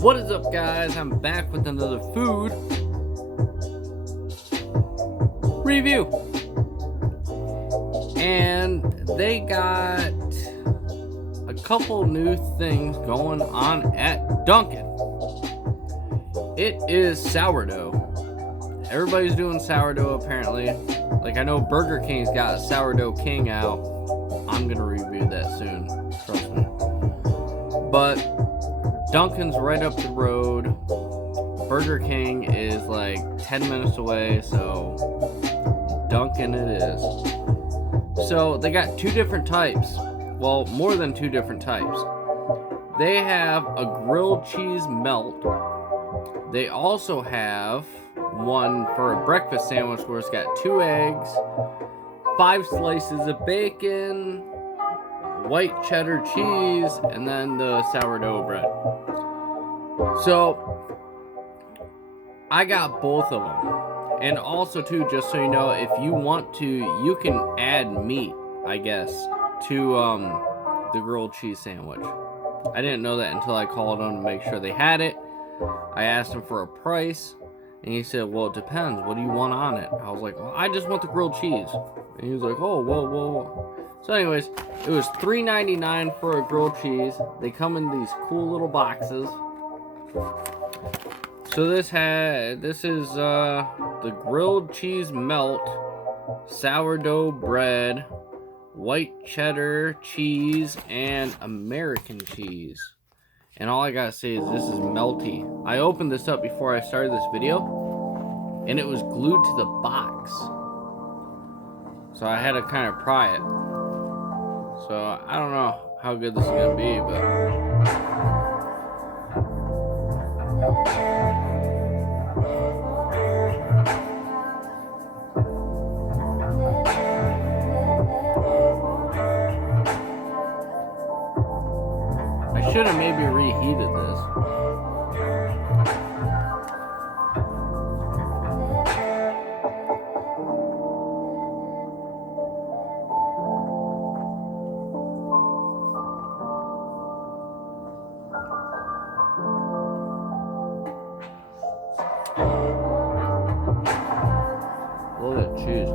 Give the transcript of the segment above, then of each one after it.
What is up, guys? I'm back with another food review, and they got a couple new things going on at Dunkin. It is sourdough. Everybody's doing sourdough apparently. Like, I know Burger King's got a sourdough king out. I'm gonna review that soon, trust me. But Dunkin's right up the road. Burger King is like 10 minutes away, so Dunkin' it is. So they got two different types. Well, more than two different types. They have a grilled cheese melt. They also have one for a breakfast sandwich where it's got 2 eggs, 5 slices of bacon, white cheddar cheese, and then the sourdough bread. So I got both of them. And also too, just so you know, if you want to, you can add meat, I guess, to the grilled cheese sandwich. I didn't know that until I called them to make sure they had it. I asked him for a price, and he said, well, it depends. What do you want on it? I was like, well, I just want the grilled cheese. And he was like, oh, whoa. So anyways, it was $3.99 for a grilled cheese. They come in these cool little boxes. So this is the grilled cheese melt, sourdough bread, white cheddar cheese, and American cheese. And all I gotta say is this is melty. I opened this up before I started this video, and it was glued to the box. So I had to kind of pry it. So I don't know how good this is gonna be, but I should have maybe reheated this. Look at that cheese.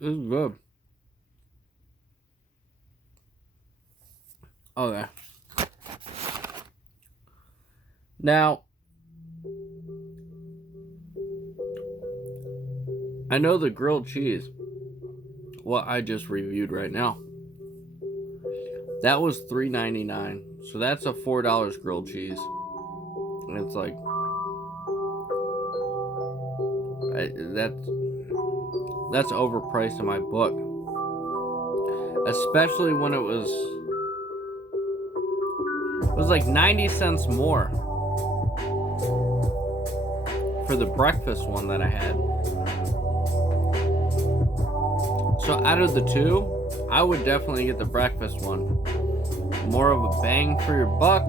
This is good. Okay. Now, I know the grilled cheese, what I just reviewed right now, that was $3.99. So that's a $4 grilled cheese. And it's like, that's overpriced in my book. Especially when it was like 90 cents more for the breakfast one that I had. So out of the two, I would definitely get the breakfast one. More of a bang for your buck.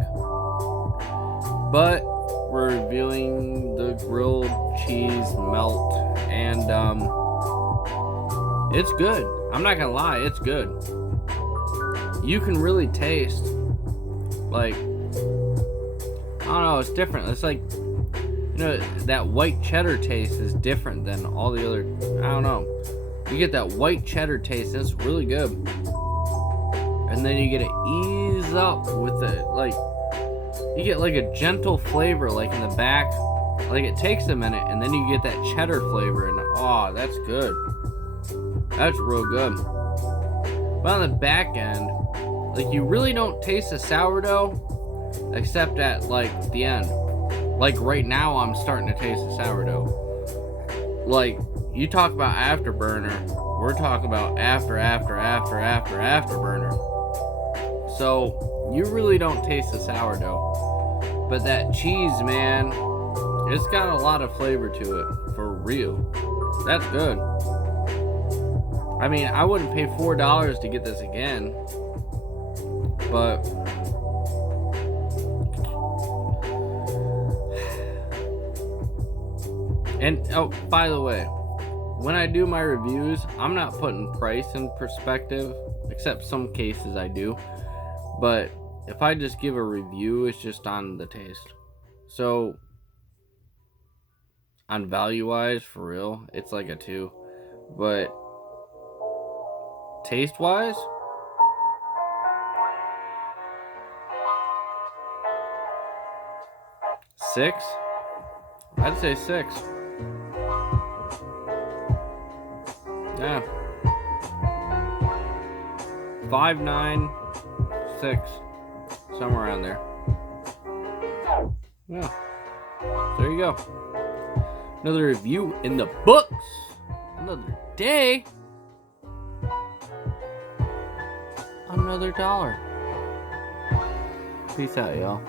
But we're reviewing the grilled cheese melt, and it's good. I'm not gonna lie, it's good. You can really taste, like, I don't know, it's different. It's like, you know, that white cheddar taste is different than all the other, I don't know. You get that white cheddar taste, and it's really good. And then you get to ease up with it, like, you get like a gentle flavor, like in the back. Like, it takes a minute, and then you get that cheddar flavor, and oh, that's good. That's real good. But on the back end, like, you really don't taste the sourdough except at like the end. Like right now, I'm starting to taste the sourdough. Like, you talk about afterburner, we're talking about afterburner. So you really don't taste the sourdough. But that cheese, man, it's got a lot of flavor to it, for real. That's good. I mean, I wouldn't pay $4 to get this again, but and oh, by the way, when I do my reviews, I'm not putting price in perspective, except some cases I do. But if I just give a review, it's just on the taste. So on value wise, for real, it's like a 2. But taste wise, six. I'd say 6. Yeah. 5, 9, 6. Somewhere around there. Yeah. So there you go. Another review in the books. Another day. Another $1. Peace out, y'all.